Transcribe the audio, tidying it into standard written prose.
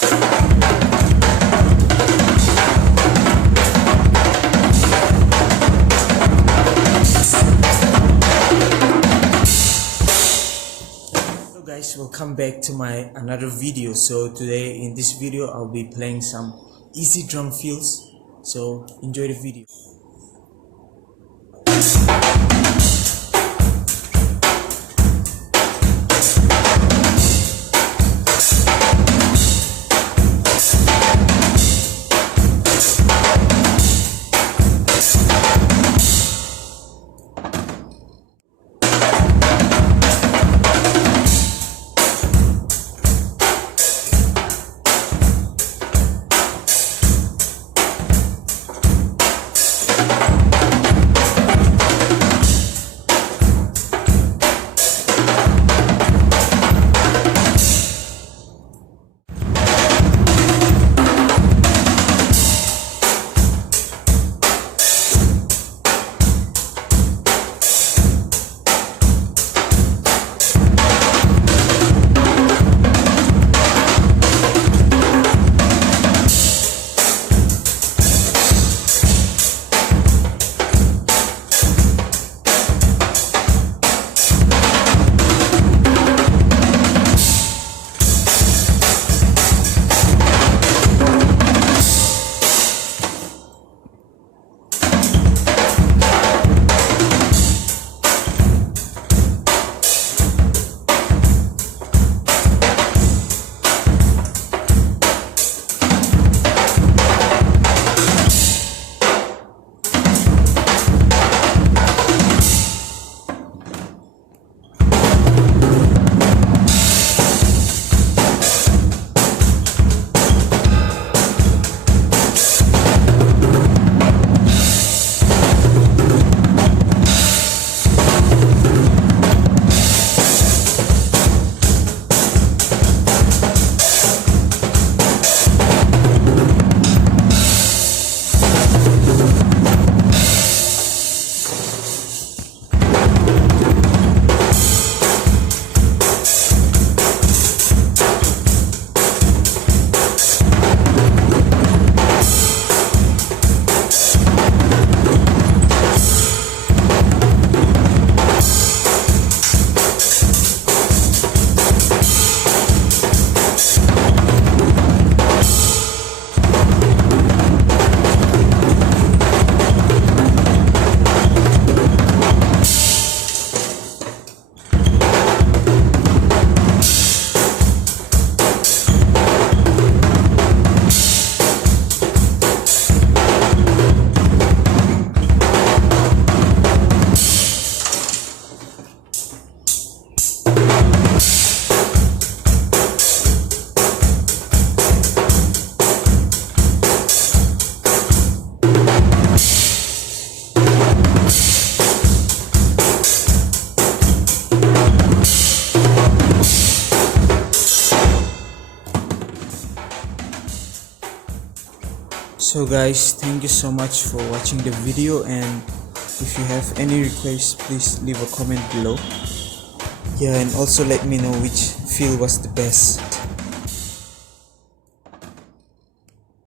Guys, welcome back to my another video. So today in this video I'll be playing some easy drum fills, so enjoy the video. So guys, thank you so much for watching the video, and if you have any requests, please leave a comment below. Yeah, and also let me know which fill was the best.